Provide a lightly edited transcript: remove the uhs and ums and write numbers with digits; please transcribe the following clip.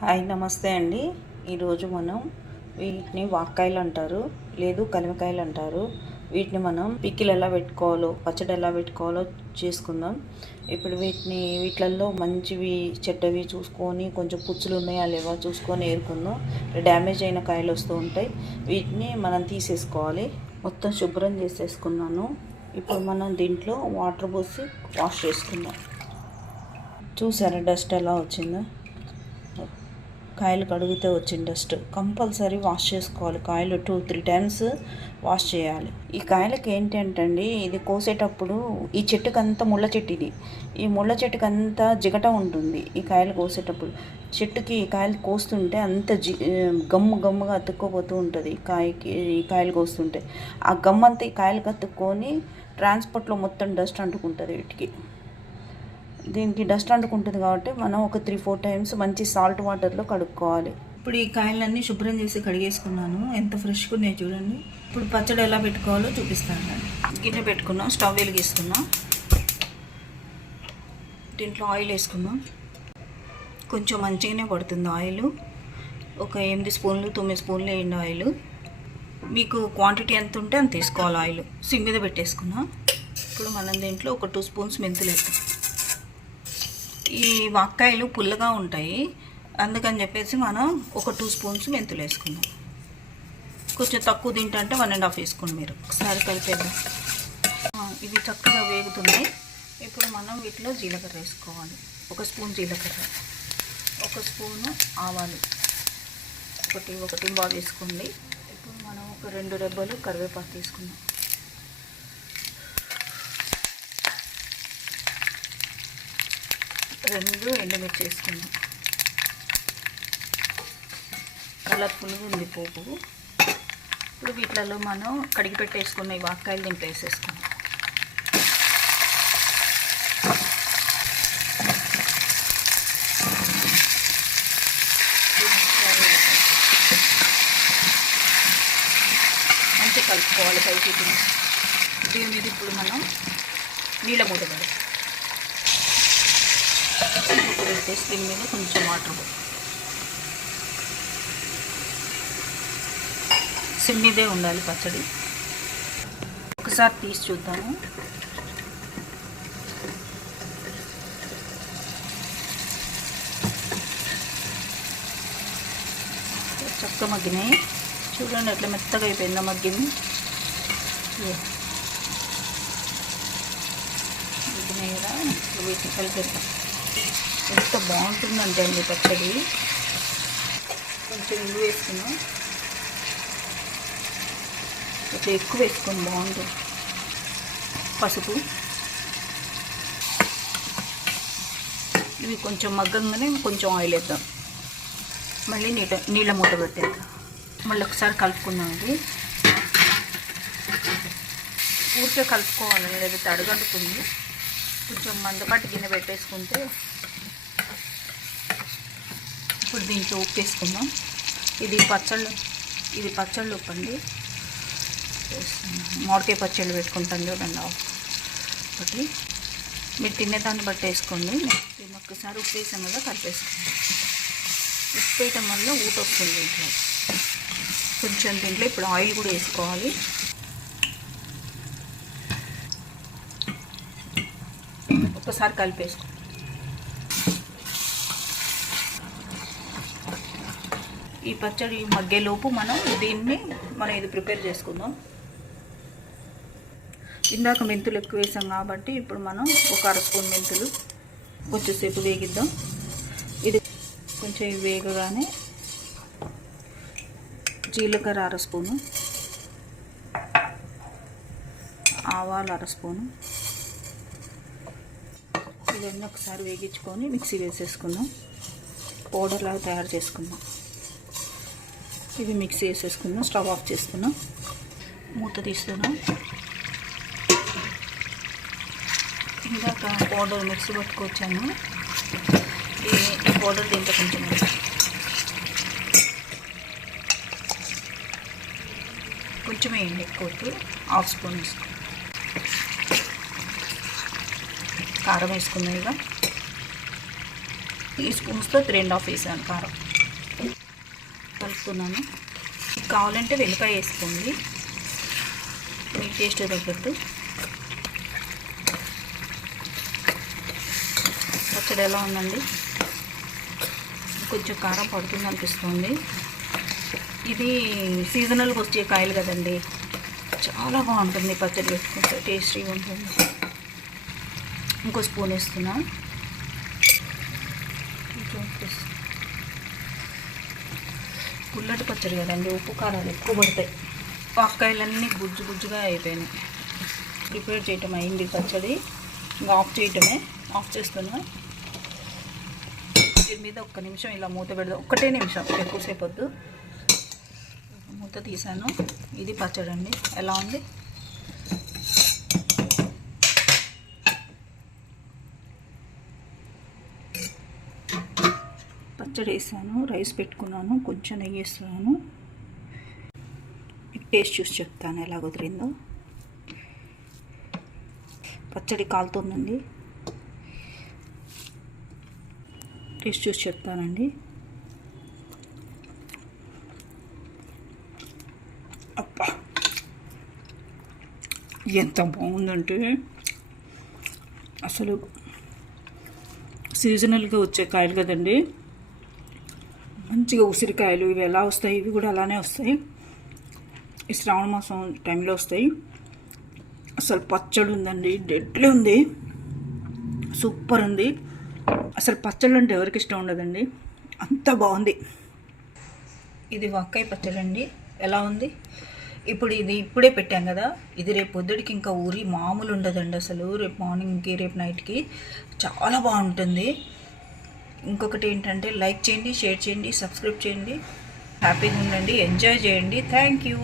Hi నమస్తే అండి. ఈరోజు మనం వీటిని వాక్కాయలు అంటారు, లేదు కలిమకాయలు అంటారు. వీటిని మనం పికిల్ ఎలా పెట్టుకోవాలో, పచ్చడి ఎలా పెట్టుకోవాలో చేసుకుందాం. ఇప్పుడు వీటిల్లో మంచివి చెడ్డవి చూసుకొని, కొంచెం పుచ్చులు ఉన్నాయా లేవా చూసుకొని ఏరుకుందాం. డ్యామేజ్ అయిన కాయలు వస్తూ ఉంటాయి, వీటిని మనం తీసేసుకోవాలి. మొత్తం శుభ్రం చేసేసుకున్నాను. ఇప్పుడు మనం దీంట్లో వాటర్ పోసి వాష్ చేసుకుందాం. చూసారా డస్ట్ ఎలా వచ్చిందో? కాయలు కడిగితే వచ్చిన డస్ట్. కంపల్సరీ వాష్ చేసుకోవాలి. కాయలు 2-3 టైమ్స్ వాష్ చేయాలి. ఈ కాయలకి ఏంటంటే అండి, ఇది కోసేటప్పుడు ఈ చెట్టుకంతా ముళ్ళ చెట్టు, ఈ ముళ్ళ చెట్టుకంతా జిగట ఉంటుంది. ఈ కాయలు కోసేటప్పుడు చెట్టుకి ఈ కాయలు కోస్తుంటే అంత గమ్ముగా అతుక్కోపోతూ ఉంటుంది. ఈ కాయలు కోస్తుంటే ఆ గమ్మంతా ఈ కాయలకు అతుక్కొని ట్రాన్స్పోర్ట్లో మొత్తం డస్ట్ అంటుకుంటుంది. దీనికి డస్ట్ అంటుకుంటుంది కాబట్టి మనం ఒక 3-4 టైమ్స్ మంచి సాల్ట్ వాటర్లో కడుక్కోవాలి. ఇప్పుడు ఈ కాయలన్నీ శుభ్రం చేసి కడిగేసుకున్నాను. ఎంత ఫ్రెష్గా ఉన్నాయి చూడండి. ఇప్పుడు పచ్చడి ఎలా పెట్టుకోవాలో చూపిస్తాను. గిన్నె పెట్టుకున్నాం, స్టవ్ వెలిగిస్తున్నాం. దీంట్లో ఆయిల్ వేసుకున్నాం. కొంచెం మంచిగానే పడుతుంది ఆయిల్. ఒక 8 స్పూన్లు 9 స్పూన్లు వేయండి ఆయిల్. మీకు క్వాంటిటీ ఎంత ఉంటే అంత వేసుకోవాలి. ఆయిల్ సిమ్ మీద పెట్టేసుకున్నాం. ఇప్పుడు మనం దీంట్లో ఒక 2 స్పూన్స్ మెంతులు వేస్తాం. ఈ వాక్కాయలు పుల్లగా ఉంటాయి, అందుకని చెప్పేసి మనం ఒక 2 స్పూన్స్ మెంతులు వేసుకుందాం. కొంచెం తక్కువ తింటే 1.5 వేసుకోండి మీరు. ఒకసారి కలిపేద్దాం. ఇవి చక్కగా వేగుతున్నాయి. ఇప్పుడు మనం వీటిలో జీలకర్ర వేసుకోవాలి. 1 స్పూన్ జీలకర్ర, 1 స్పూను ఆవాలు, ఒకటి బాగా వేసుకోండి. ఇప్పుడు మనం ఒక 2 రెబ్బలు కరివేపాకు తీసుకుందాం. 2 ఎండుమిర్చి వేసుకుందాం. కలర్ఫుల్గా ఉంది పోపు. ఇప్పుడు వీటిలలో మనం కడిగి పెట్టేసుకున్న ఈ వాక్కాయలు దీంట్లో వేసేసుకుందాం. మంచిగా కలుపుకోవాలి పైకి. దీని మీద ఇప్పుడు మనం నీళ్ళ మూత పెడతాం. పెట్టేసి దీని మీద కొంచెం వాటర్ సిమ్ మీదే ఉండాలి పచ్చడి. ఒకసారి తీసి చూద్దాము. చక్కగా మగ్గినాయి చూడండి, ఎట్లా మెత్తగా అయిపోయిందా మగ్గింది. మగ్గినాయి కదా, వీటిని కలిపేద్దాం. ఎంత బాగుంటుందంటే అండి పచ్చడి. కొంచెం ఇంగు వేసుకున్నాం. ఇట్లా ఎక్కువ వేసుకొని బాగుంటుంది. పసుపు. ఇవి కొంచెం మగ్గంగానే కొంచెం ఆయిల్ వేద్దాం. మళ్ళీ నీళ్ళ మూత పెట్టేద్దాం. మళ్ళీ ఒకసారి కలుపుకుందాం. ఇది ఊరికే కలుపుకోవాలని, లేకపోతే అడుగంటుతుంది. కొంచెం మందపాటి గిన్నె పెట్టేసుకుంటే. ఇప్పుడు దీంట్లో ఉప్పు వేసుకుందాం. ఇది పచ్చళ్ళు ఉప్పు అండి. మామిడికాయ పచ్చళ్ళు పెట్టుకుంటాను చూడండి. ఒకటి మీరు తినేదాన్ని బట్టి వేసుకోండి. దీన్ని ఒక్కసారి ఉప్పు వేసాం కదా, కలిపేసుకోండి. ఉప్పు వేయటం వల్ల ఊట వస్తుంది దీంట్లో. కొంచెం దీంట్లో ఇప్పుడు ఆయిల్ కూడా వేసుకోవాలి. ఒక్కసారి కలిపేసుకోండి. ఈ పచ్చడి మగ్గేలోపు మనం ఇది ప్రిపేర్ చేసుకుందాం. ఇందాక మెంతులు ఎక్కువ వేసాం కాబట్టి ఇప్పుడు మనం ఒక 1/2 స్పూన్ మెంతులు కొంచెంసేపు వేగిద్దాం. ఇది కొంచెం వేగగానే జీలకర్ర 1/2 స్పూను, ఆవాలు 1/2 స్పూను. ఇవన్నీ ఒకసారి వేగించుకొని మిక్సీ వేసేసుకుందాం. పౌడర్ లాగా తయారు చేసుకుందాం. ఇవి మిక్సీ వేసేసుకుందాం. స్టవ్ ఆఫ్ చేసుకుందాం. మూత తీస్తున్నాం. ఇందాక పౌడర్ మిక్సీ పట్టుకొచ్చాను. ఈ పౌడర్ దీంట్లో కొంచెం వేయండి. ఎక్కువ 1/2 స్పూన్ వేసుకోండి. కారం వేసుకున్నాయి. 3 స్పూన్స్తో 3.5 వేసాను కారం. కలుపుతున్నాను. కావాలంటే వెల్లిపాయ వేసుకోండి మీ టేస్ట్ తగ్గట్టు. పచ్చడి ఎలా ఉందండి? కొంచెం కారం పడుతుంది అనిపిస్తుంది. ఇది సీజనల్గా వచ్చే కాయలు కదండి, చాలా బాగుంటుంది పచ్చడి పెట్టుకుంటే, టేస్టీగా ఉంటుంది. ఇంకో స్పూన్ వేస్తున్నా. పుల్లటి పచ్చడి కదండి, ఉప్పు కారాలు ఎక్కువ పడతాయి. వాక్కాయలన్నీ గుజ్జు గుజ్జుగా అయిపోయినాయి. ప్రిపేర్ చేయటం అయింది పచ్చడి, ఇంకా ఆఫ్ చేయటమే. ఆఫ్ చేస్తున్నా. దీని మీద ఒక్క నిమిషం ఇలా మూత పెడదాం, ఒక్కటే నిమిషం, ఎక్కువసేపు వద్దు. మూత తీసాను. ఇది పచ్చడి అండి, ఎలా ఉంది? పచ్చడి వేసాను, రైస్ పెట్టుకున్నాను, కొంచెం నెయ్యి వేస్తున్నాను. టేస్ట్ చూసి చెప్తాను ఎలా కుదిరిందో. పచ్చడి కాలుతుందండి, టేస్ట్ చూసి చెప్తానండి. అబ్బా, ఎంత బాగుందంటే అసలు సీజనల్గా వచ్చే కాయలు కదండి, మంచిగా ఉసిరికాయలు ఇవి ఎలా వస్తాయి, ఇవి కూడా అలానే వస్తాయి. ఈ శ్రావణ మాసం టైంలో వస్తాయి. అసలు పచ్చడి ఉందండి, డెడ్లీ ఉంది, సూపర్ ఉంది. అసలు పచ్చళ్ళు అంటే ఎవరికి ఇష్టం ఉండదండి, అంత బాగుంది. ఇది వంకాయ పచ్చడి అండి, ఎలా ఉంది? ఇప్పుడు ఇది ఇప్పుడే పెట్టాం కదా, ఇది రేపు పొద్దుడికి ఇంకా ఊరి మామూలు ఉండదండి అసలు. రేపు మార్నింగ్కి, రేపు నైట్కి చాలా బాగుంటుంది. ఇంకొకటి ఏంటంటే, లైక్ చేయండి, షేర్ చేయండి, సబ్స్క్రైబ్ చేయండి. హ్యాపీగా ఉండండి, ఎంజాయ్ చేయండి. Thank you.